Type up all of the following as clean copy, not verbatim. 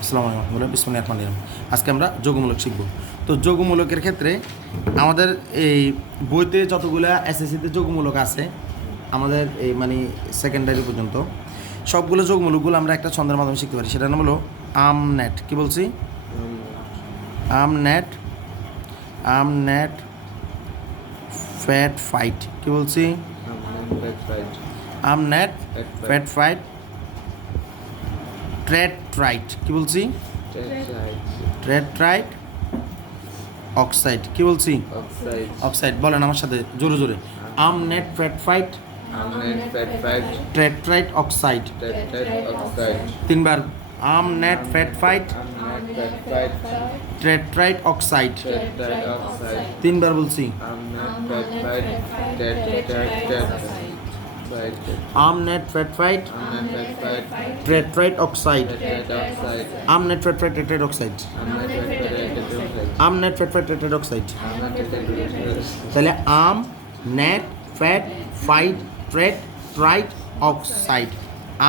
আসসালামু আলাইকুম বিসমিল্লাহির রহমানির রহিম। আজকে আমরা যোগমূলক শিখব। তো যোগমূলকের ক্ষেত্রে আমাদের এই বইতে যতগুলো এসএসসিতে যোগমূলক আছে আমাদের এই মানে সেকেন্ডারি পর্যন্ত সবগুলো যোগমূলকগুলো আমরা একটা ছন্দের মাধ্যমে শিখতে পারি। সেটার নাম হলো আমনেট। কি বলছি? আমনেট। আমনেট ফ্যাট ফাইট। কি বলছি? আমনেট ফ্যাট ফাইট ট্রেট্রাইট। কি বলছি? ট্রেট্রাইট অক্সাইড। কি বলছি? অক্সাইড। বলেন আমার সাথে জোরে জোরে। আমনেট ফ্যাট ফাইট ট্রেট্রাইট অক্সাইড। তিনবার। আমনেট ফ্যাট ফাইট ট্রেট্রাইট অক্সাইড। তিনবার বলছি। আমনেট ফ্যাট ফাইট ট্রেট্রাইট অক্সাইড। আমনেট ফ্যাট ফাইট ট্রেট্রাইট অক্সাইড। আমনেট ফ্যাট ফাইট ট্রেট্রাইট অক্সাইড। তাহলে আম নেট ফ্যাট ফাইট ট্রেট্রাইট অক্সাইড।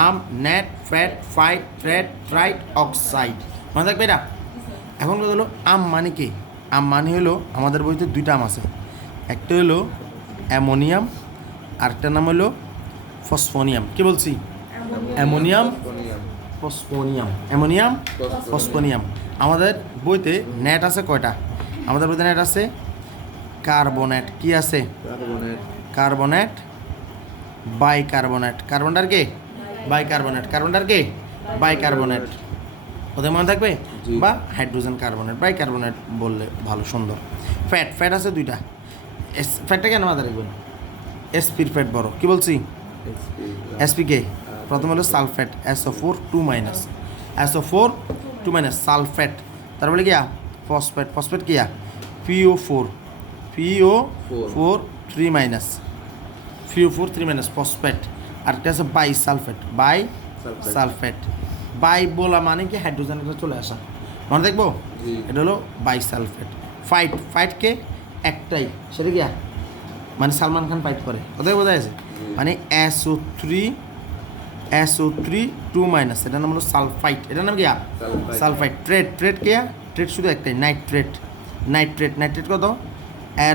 আম নেট ফ্যাট ফাইট ট্রেট্রাইট অক্সাইড। মনে থাকবে এটা? এখন কথা হলো আম মানে কি? আম মানে হলো আমাদের বইতে দুইটা আম আছে। একটা হলো অ্যামোনিয়াম, আরেকটার নাম হলো ফসফোনিয়াম। কি বলছি? Ammonium phosphonium. Ammonium phosphonium. আমাদের বইতে নেট আছে কয়টা? আমাদের বইতে নেট আছে কার্বনেট। কি আছে? Carbonate bicarbonate. কার্বনটার কে? বাইকার্বনেট। কার্বনটার কে? বাইকার্বনেট। ওদের মনে থাকবে? বা হাইড্রোজেন কার্বনেট, বাইকার্বনেট বললে ভালো সুন্দর। ফ্যাট ফ্যাট আছে দুইটা। ফ্যাটটা কেন মাথায় রাখবেন? এসপির ফ্যাট বড়। কি বলছি? এসপি কে? প্রথম হলো সালফেট SO4 2 SO4 2 সালফেট। তারপরে কি ফসফেট। ফসফেট কি? PO4 3 PO4 3 phosphate. আর একটা আছে bisulphate. Bisulphate. Bi বলা মানে কি হাইড্রোজেন চলে আসা। মনে দেখবো? এটা হলো বাই সালফেট। ফাইট ফাইট কে? একটাই, সেটা কি মানে সালমান খান ফাইট করে। কোথায় বোঝা আছে? মানে SO3 2 এটার নাম হলো সালফাইট। এটার নাম কি? সালফাইট। ট্রেট কে? ট্রেট শুধু একটাই, নাইট্রেট। নাইট্রেট কত?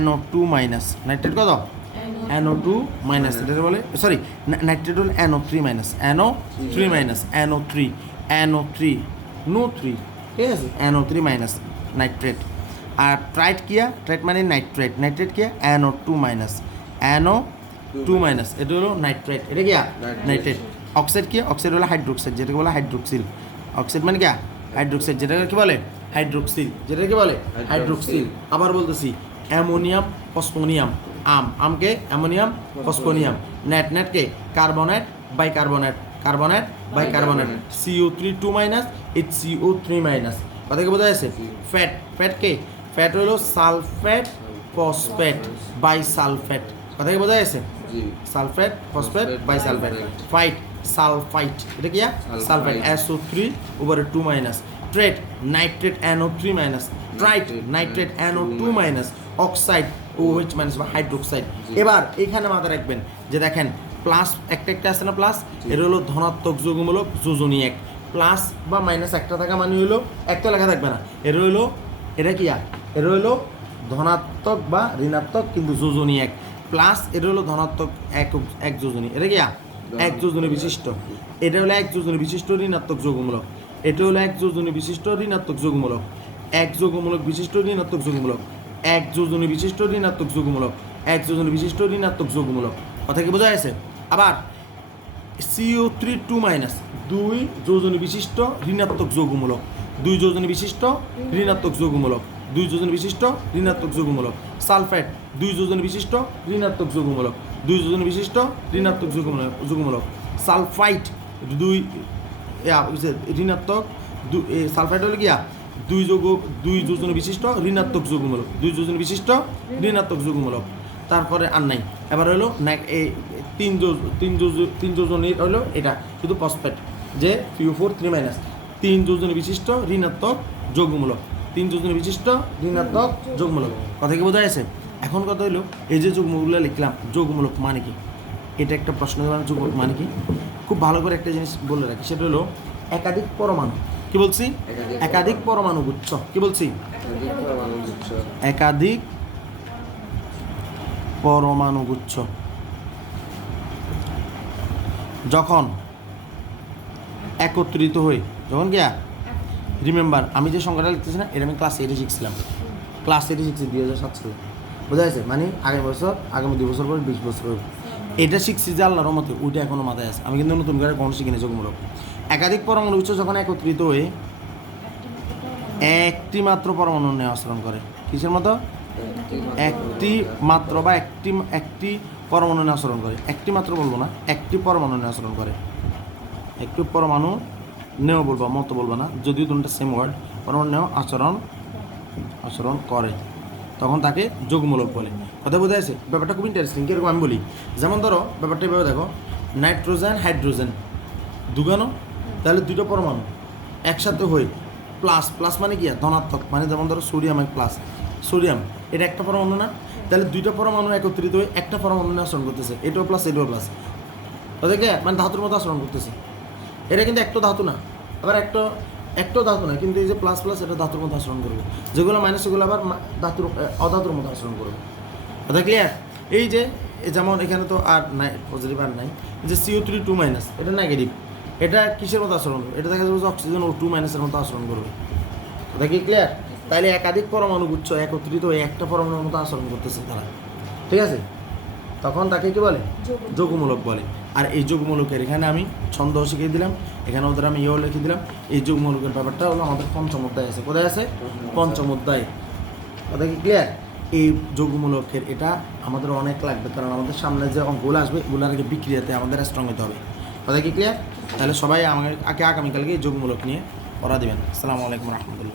NO2 নাইট্রেট কত? NO2 এটা বলে, সরি নাইট্রেট হলো NO3 NO3 ঠিক আছে? NO3 nitrate. আর ট্রাইট কি? ট্রাইট মানে নাইট্রেট কি? NO2 এটা হলো নাইট্রেট। এটা কি? নাইট্রেট। অক্সাইড কি? অক্সাইড হলো হাইড্রোক্সাইড, যেটাকে বলে হাইড্রোক্সিল। অক্সাইড মানে কি? হাইড্রোক্সাইড, যেটাকে কি বলে? হাইড্রোক্সিল। যেটাকে কি বলে? হাইড্রোক্সিল। আবার বলতেছি অ্যামোনিয়াম ফসফোনিয়াম। আমকে অ্যামোনিয়াম ফসফোনিয়াম। নেট কে? Carbonate bicarbonate. CO3 2 HCO3 কথা কি বোঝা যাচ্ছে? ফ্যাট কে? ফ্যাট হলো সালফেট ফসফেট বাই সালফেট। কথা কি বোঝা যাচ্ছে? Sulphate phosphate bisulphate. ফাইট সালফাইট। এটা কি? সালফাইট SO3 উপরে 2 ট্রেট নাইট্রেট NO3 ট্রাইট নাইট্রেট NO2 অক্সাইড OH বা হাইড্রোক্সাইড। এবার এখানে মাথায় রাখবেন যে দেখেন প্লাস একটা আছে না প্লাস, এটা হলো ধনাত্মক যৌগমূলক যোজনী এক। প্লাস বা মাইনাস একটা থাকা মানে হলো একটা লেখা থাকবে না। এটা কি? এটা হলো ধনাত্মক বা ঋণাত্মক কিন্তু যোজনী এক। প্লাস এটা হলো ধনাত্মক এক যোজনী। এটা কি? এক যোজনী বিশিষ্ট। এটা হলো এক যোজনী বিশিষ্ট ঋণাত্মক যৌগমূলক। এটা হলো এক যোজনী বিশিষ্ট ঋণাত্মক যৌগমূলক। এক যোগমূলক বিশিষ্ট ঋণাত্মক যৌগমূলক। এক যোজনী বিশিষ্ট ঋণাত্মক যৌগমূলক। এক যোজনী বিশিষ্ট ঋণাত্মক যৌগমূলক। কথা কি বোঝা গেছে? আবার CO3 2 দুই যোজনী বিশিষ্ট ঋণাত্মক যৌগমূলক। দুই যোজনী বিশিষ্ট ঋণাত্মক যৌগমূলক। দুই যোজনী বিশিষ্ট ঋণাত্মক যৌগমূলক। সালফেট দুই যোজনী বিশিষ্ট ঋণাত্মক যৌগমূলক। দুই যোজনী বিশিষ্ট ঋণাত্মক যৌগমূলক। সালফাইট দুই ঋণাত্মক। সালফাইট হলো কি? দুই যোজনী বিশিষ্ট ঋণাত্মক যৌগমূলক। দুই যোজনী বিশিষ্ট ঋণাত্মক যৌগমূলক। তারপরে আর নাই। এবার হলো এই তিন যোজনীর হলো এটা শুধু ফসফেট, যে PO4 3 তিন যোজনী বিশিষ্ট ঋণাত্মক যৌগমূলক। তিন যোজনী বিশিষ্ট ঋণাত্মক যৌগমূলক। কথা কি বোঝা গেছে? এখন কথা হলো এই যে যৌগমূলকগুলো লিখলাম, যৌগমূলক মানে কি? এটা একটা প্রশ্ন। যৌগমূলক মানে কি? খুব ভালো করে একটা জিনিস বলে রাখি, সেটা হলো একাধিক পরমাণু। কি কি বলছি? একাধিক পরমাণু গুচ্ছ। কি বলছি? একাধিক পরমাণু গুচ্ছ যখন একত্রিত হয়ে, যখন গিয়া রিমেম্বার, আমি যে সংখ্যাটা লিখতেছি না, এটা আমি ক্লাস 8-এ শিখছিলাম। ক্লাস 8-এ শিখছি 2007 সালে, বোঝা যাচ্ছে? মানে আগামী বছর, আগামী 2 বছর পর 20 বছর হবে। এটা শিখছি যে আল্লাহর রহমতে, ওইটা এখনো মাথায় আছে। আমি কিন্তু নতুন করে কোনো শিখিনি যোগমূলক। একাধিক পরমাণু গুচ্ছ যখন একত্রিত হয়ে একটি মাত্র পরমাণু নিয়ে আচরণ করে। কিসের মতো? একটি মাত্র বা একটি পরমাণু নিয়ে আচরণ করে। একটি মাত্র বলবো না, একটি পরমাণু নিয়ে আচরণ করে। একটি পরমাণু নেও বলবো, মতো বলবো না, যদিও দুটো সেম ওয়ার্ড। পরমাণু নেও আচরণ করে, তখন তাকে যোগমূলক বলে। কথা বোঝা যাচ্ছে? ব্যাপারটা খুব ইন্টারেস্টিং। কীরকম আমি বলি, যেমন ধরো ব্যাপারটা এভাবে দেখো, নাইট্রোজেন হাইড্রোজেন দুগানো, তাহলে দুটো পরমাণু একসাথে হয়ে প্লাস মানে কি ধনাত্মক, মানে যেমন ধরো সোডিয়াম প্লাস, সোডিয়াম এটা একটা পরমাণু না? তাহলে দুইটা পরমাণু একত্রিত হয়ে একটা পরমাণু নিয়ে আচরণ করতেছে, এটাও প্লাস এটাও প্লাস, ওদেরকে মানে ধাতুর মতো আচরণ করতেছে। এটা কিন্তু একটা ধাতু না, আবার একটাও ধাতু না, কিন্তু এই যে প্লাস এটা ধাতুর মতো আচরণ করবে, যেগুলো মাইনাস সেগুলো আবার অধাতুর মতো আচরণ করবে। কথা ক্লিয়ার? এই যে যেমন এখানে তো আর নাই, পজিটিভ আর নাই, যে CO3 2- এটা নেগেটিভ, এটা কিসের মতো আচরণ করবে? এটা দেখা যাবে যে অক্সিজেন O2- মতো আচরণ করবে। কথা কি ক্লিয়ার? তাহলে একাধিক পরমাণু গুচ্ছ একত্রিত হয়ে একটা পরমাণুর মতো আচরণ করতেছে তারা, ঠিক আছে? তখন তাকে কি বলে? যোগমূলক বলে। আর এই যোগমূলকের এখানে আমি ছন্দ শিখিয়ে দিলাম, এখানে ওদের আমি ইয়েও লিখে দিলাম। এই যোগমূলকের ব্যাপারটা হলো আমাদের পঞ্চম অধ্যায় আছে। কোথায় আছে? পঞ্চম অধ্যায়। কথা কি ক্লিয়ার? এই যোগমূলকের এটা আমাদের অনেক লাগবে, কারণ আমাদের সামনে যে অঙ্কগুলো আসবে এগুলোর আগে বিক্রিয়াতে আমাদের স্ট্রং হতে হবে। কথা কি ক্লিয়ার? তাহলে সবাই আমাকে আগামীকালকে এই যোগমূলক নিয়ে পড়া দিবেন। আসসালামু আলাইকুম রহমতুল্লাহ।